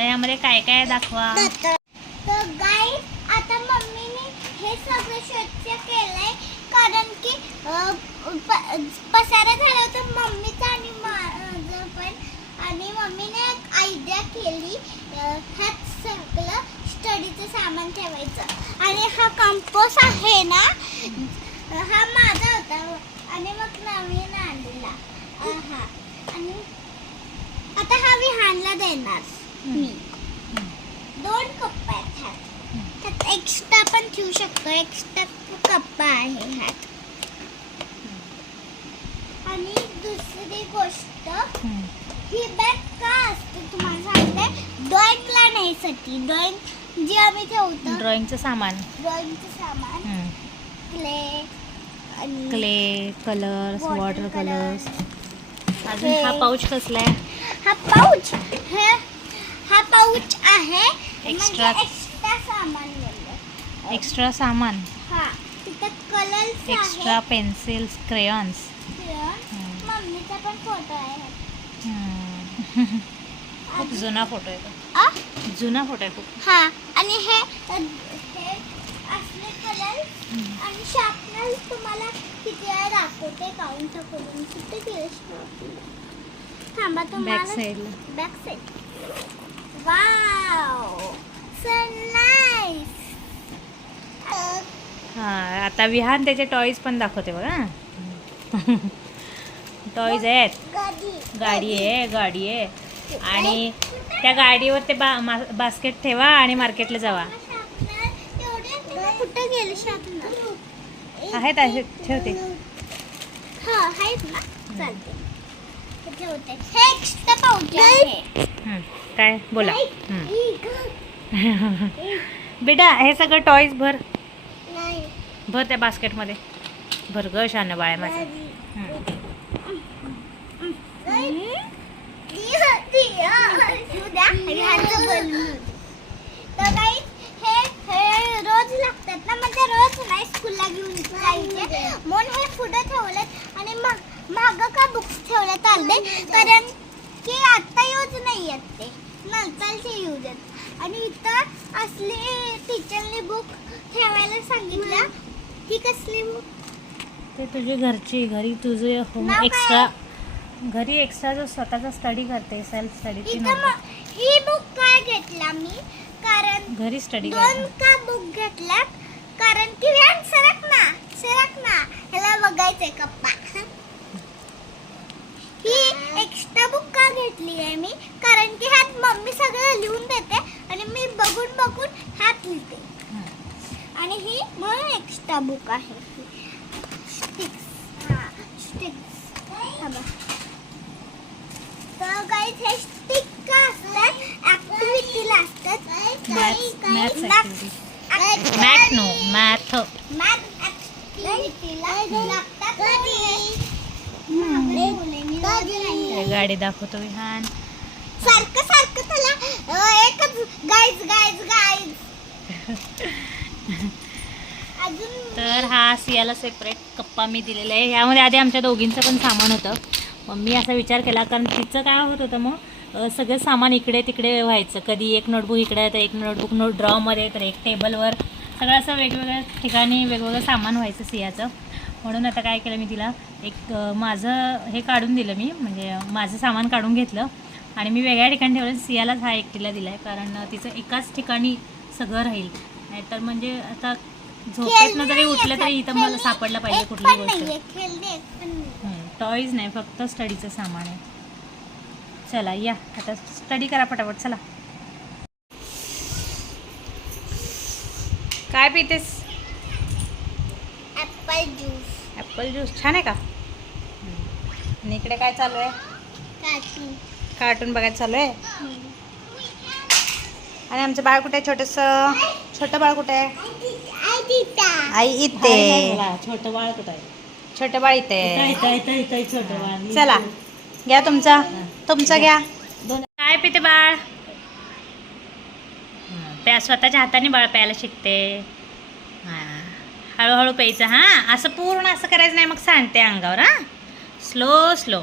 आता यामध्ये काय काय दाखवा? तर गाई आता मम्मीने हे सगळं स्वच्छ केलंय. कारण की पसारा झाला होता मम्मीचा आणि माझं पण. आणि मम्मीने एक आयडिया केली ह्यात सगळं स्टडीचं सामान ठेवायचं. आणि हा कंपोस आहे ना हा माझा होता. आणि मग नवीन आणला. हा. आणि आता हा विहानला देणार. दोन कप्पा आहेत ह्यात त्यात एक्स्ट्रा पण ठेवू शकतो. एक्स्ट्रा कप्पा आहे ह्यात आणि दुसरी गोष्ट. ही बॅग का असते? तुम्हाला सांगते. ड्रॉइंगला न्यायसाठी ड्रॉइंग जे आम्ही ठेवतो ड्रॉइंगचं सामान. ड्रॉइंगचं सामान. क्ले आणि क्ले कलर्स वॉटर कलर्स. अजून हे. हा पाऊच कसला आहे हा पाऊच? हे हा पाऊच आहे. Extra. एक्स्ट्रा सामान एक्स्ट्रा सामान. हा तिथं कलर्स एक्स्ट्रा पेन्सिल्स क्रेयॉन्स मम्मीचा पण फोटो आहे. खूप जुना फोटो आहे? जुना फोटो आहे खूप. हा आणि हे हे असले कलर आणि शार्पनर तुम्हाला किती वेळा दाखवते काउंट करून. किती दिवस थांबा बॅक तुम्हाला साईडला back side wow so nice हा आता विहान त्याचे टॉईज पण दाखवते बघा. टॉईज आहेत. गाडी. गाडी आहे गाडी आहे. आणि त्या गाडीवर ते बा मा- बास्केट ठेवा आणि मार्केटला जावा. कुठं गेले शार्पनर आहेत आहेत ठेवते. हा आहेत ना. चालते ठेवते. हे आहे. हं, काय? बोला. बेटा हे सगळं टॉईज भर. नाही. भर त्या बास्केटमध्ये. भर ग शान बाळा माझं हं. हे हे रोज लागतात ना म्हणजे रोज नाही स्कूलला घेऊन जायचे. म्हणून हे पुढे ठेवलेत. आणि मग मागं का बुक्स ठेवण्यात आले? कारण की आता यूज नाही येत ते. नंतरचे यूज आहेत. आणि इथं असली टीचरने बुक ठेवायला सांगितलं. ही कसली बुक ते तुझी घरची घरी तुझे होम एक्स्ट्रा घरी एक्स्ट्रा जो स्वतःचा स्टडी करते सेल्फ स्टडी ती ही बुक काय घेतला मी? कारण घरी स्टडी दोन का बुक घेतल्यात? कारण की व्हॅन सरक ना सरक ना ह्याला बघायचंय कप्पा ही एक्स्ट्रा बुक का घेतली आहे मी कारण की ह्यात मम्मी सगळं लिहून देते आणि मी बघून बघून ह्यात लिहिते हं. आणि ही एक्स्ट्रा बुक आहे. स्टिक्स हा स्टिक्स थांबा. तर काही हे स्टिक का असतात ऍक्टिव्हिटीला असतात. काही Maths- maths activity. काही मॅथ नो मॅथ मॅथ ऍक्टिव्हिटीला लागतात. कधी? गाडी दाखवतो विहान. सारखं सारखं हा सियाला सेपरेट कप्पा मी दिलेला आहे. ह्यामध्ये आधी आमच्या दोघींचं पण सामान होतं. मग मी असा विचार केला कारण तिचं काय होत होतं मग? सगळं सामान इकडे तिकडे व्हायचं. कधी एक नोटबुक इकडे तर एक नोटबुक नोट ड्रॉमध्ये तर एक टेबलवर सगळं असं वेगवेगळ्या ठिकाणी वेगवेगळं सामान व्हायचं सियाचं म्हणून आता काय केलं मी तिला एक माझं हे काढून दिलं मी म्हणजे माझं सामान काढून घेतलं. आणि मी वेगळ्या ठिकाणी ठेवलं सियालाच हा एकटीला दिला आहे कारण तिचं एकाच ठिकाणी सगळं राहील. नाहीतर म्हणजे आता झोपेतनं जरी उठलं तरी इथं मला सापडलं पाहिजे कुठली गोष्ट. टॉईज नाही. फक्त स्टडीचं सामान आहे. चला या. आता स्टडी करा पटापट चला. काय पितेस? ऍपल ज्यूस ॲपल ज्यूस छान आहे का? आणि इकडे काय चालू आहे? कार्टून बघायचं चालू आहे? आणि आमचं बाळ कुठे आहे? छोटंसं छोटं बाळ कुठे आहे? आई इथे. छोटं बाळ कुठं छोटं बाळ इथे. चला. घ्या तुमचा. तुमचं घ्या. काय पिते बाळ? प्या स्वतःच्या हाताने बाळ प्यायला शिकते. हां. हळूहळू प्यायचं हां. असं पूर्ण असं करायचं नाही मग सांडते अंगावर हां. Slow slow